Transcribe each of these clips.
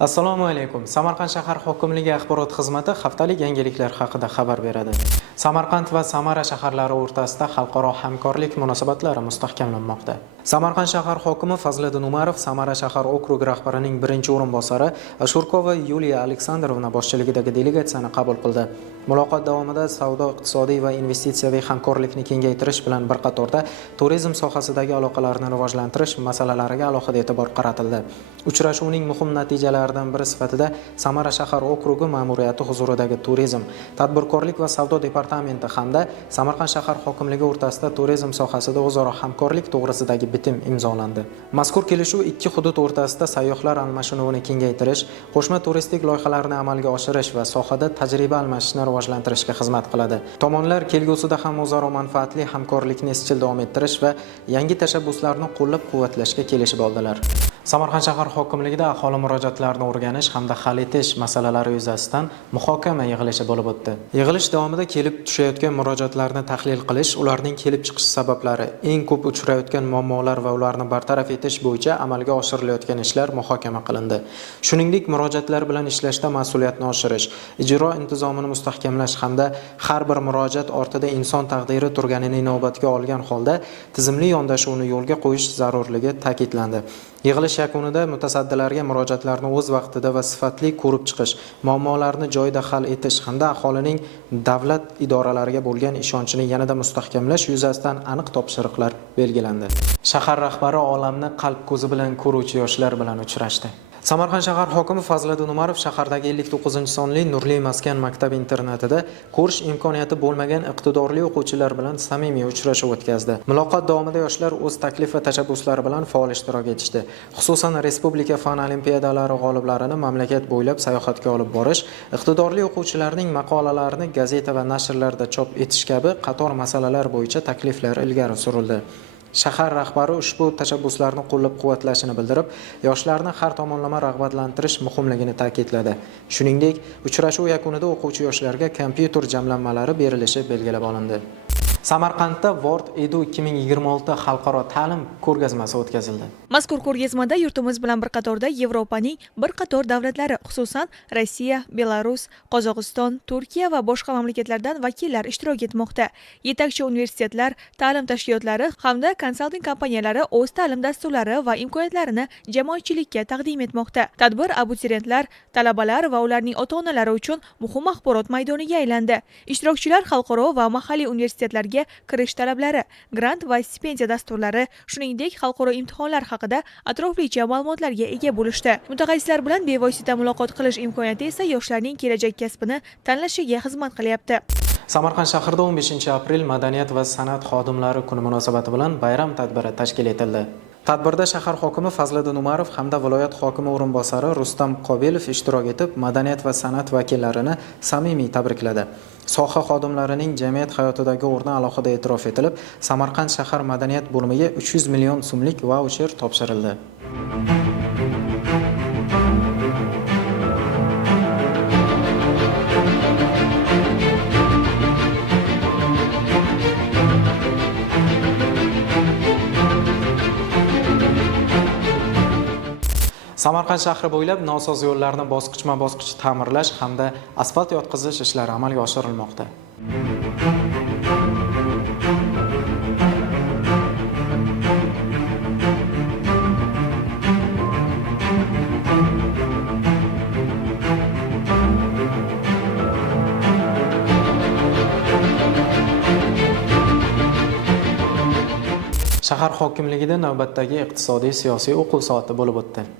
Assalomu alaykum. Samarqand shahar hokimligi axborot xizmati haftalik yangiliklar haqida xabar beradi. Samarqand va Samara shaharlari o'rtasida xalqaro hamkorlik munosabatlari mustahkamlanmoqda. Samarqand shahar hokimi Fazliddin Umarov Samara shahar okrugi rahbarining birinchi o'rinbosari Ashurkova Yuliya Aleksandrovna boshchiligidagi delegatsiyani qabul qildi. Muloqot davomida savdo, iqtisodiy va investitsiyaviy hamkorlikni kengaytirish bilan bir qatorda turizm sohasidagi aloqalarni rivojlantirish masalalariga alohida e'tibor qaratildi. Uchrashuvning muhim natijalaridan biri sifatida Samara shahar okrugi ma'muriyati huzuridagi turizm, tadbirkorlik va savdo departamenti hamda Samarqand shahar hokimligi o'rtasida turizm sohasida o'zaro hamkorlik to'g'risidagi bitim imzolandi. Mazkur kelishuv ikki hudud o'rtasida sayyohlar almashinuvini kengaytirish, qo'shma turistik loyihalarni amalga oshirish va sohada tajriba almashishni rivojlantirishga xizmat qiladi. Tomonlar kelgusida ham o'zaro manfaatli hamkorlikni izchil davom ettirish va yangi tashabbuslarni qo'llab-quvvatlashga kelishib oldilar. Samarqand shahar hokimligida aholi murojaatlarini o'rganish hamda hal etish masalalari yuzasidan muhokama yig'ilishi bo'lib o'tdi. Yig'ilish davomida kelib tushayotgan murojaatlarni tahlil qilish, ularning kelib chiqish sabablari, eng ko'p uchrayotgan muammolar va ularni bartaraf etish bo'yicha amalga oshirilayotgan ishlar muhokama qilindi. Shuningdek, murojaatlar bilan ishlashda mas'uliyatni oshirish, ijro intizomini mustahkamlash hamda har bir murojaat ortida inson taqdiri turganini inobatga olgan holda tizimli yondashuvni yo'lga qo'yish zarurligi ta'kidlandi. Yig'ilish yakunida mutasaddilarga murojaatlarni o'z vaqtida va sifatli ko'rib chiqish, muammolarni joyida hal etish hamda aholining davlat idoralariga bo'lgan ishonchini yanada mustahkamlash yuzasidan aniq topshiriqlar belgilandi. Shahar rahbari olamni qalb ko'zi bilan ko'ruvchi yoshlar bilan uchrashdi. Samarqand shahar hokimi Fazliddin Umarov shahardagi 59-sonli Nurli maskan maktab-internatida ko'rish imkoniyati bo'lmagan iqtidorli o'quvchilar bilan samimiy uchrashuv o'tkazdi. Muloqot davomida yoshlar o'z taklif va tashabbuslari bilan faol ishtirok etishdi. Xususan, respublika fan olimpiadalari g'oliblarini mamlakat bo'ylab sayohatga olib borish, iqtidorli o'quvchilarning maqolalarini gazeta va nashrlarda chop etish kabi qator masalalar bo'yicha takliflar ilgari surildi. Shahar rahbari ushbu tashabbuslarni qo'llab-quvvatlashini bildirib, yoshlarni har tomonlama rag'batlantirish muhimligini ta'kidladi. Shuningdek, uchrashuv yakunida o'quvchi yoshlarga kompyuter jamlanmalari berilishi belgilab olindi. Samarqandda World Edu 2026 xalqaro ta'lim ko'rgazmasi o'tkazildi. Mazkur ko'rgazmada yurtimiz bilan bir qatorda Yevropaning bir qator davlatlari, xususan Rossiya, Belarus, Qozog'iston, Turkiya va boshqa mamlakatlardan vakillar ishtirok etmoqda. Yetakchi universitetlar, ta'lim tashkilotlari hamda konsalting kompaniyalari o'z ta'lim dasturlari va imkoniyatlarini jamoatchilikka taqdim etmoqda. Tadbir abituriyentlar, talabalar va ularning ota-onalari uchun muhim axborot maydoniga aylandi. Ishtirokchilar xalqaro va mahalliy universitetlarga kirish talablari, grant va stipendiya dasturlari, shuningdek xalqaro imtihonlar haqida atroflicha ma'lumotlarga ega bo'lishdi. Mutaxassislar bilan bevosita muloqot qilish imkoniyati esa yoshlarning kelajak kasbini tanlashiga xizmat qilyapti. Samarqand shahrida 15-aprel madaniyat va san'at xodimlari kuni munosabati bilan bayram tadbiri tashkil etildi. Tadbirda shahar hokimi Fazliddin Umarov hamda viloyat hokimi o'rinbosari Rustam Qobilov ishtirok etib, madaniyat va san'at vakillarini samimiy tabrikladi. Soha xodimlarining jamiyat hayotidagi o'rni alohida e'tirof etilib, Samarqand shahar madaniyat bo'limiga 300 million so'mlik vaucher topshirildi. Samarqand shahri bo'ylab nosoz yo'llarni bosqichma-bosqich ta'mirlash hamda asfalt yotqizish ishlari amalga oshirilmoqda. Shahar hokimligida navbatdagi iqtisodiy siyosiy o'quv soati bo'lib o'tdi.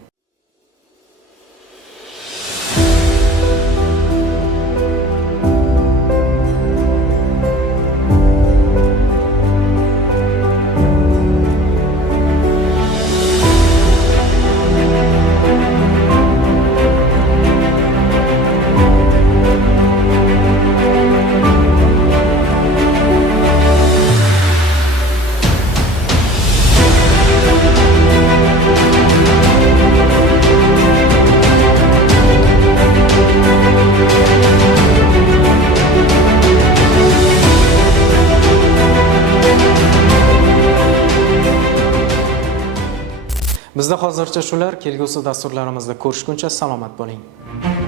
Bizda hozircha shular, kelgusi dasturlarimizda ko'rishguncha salomat bo'ling.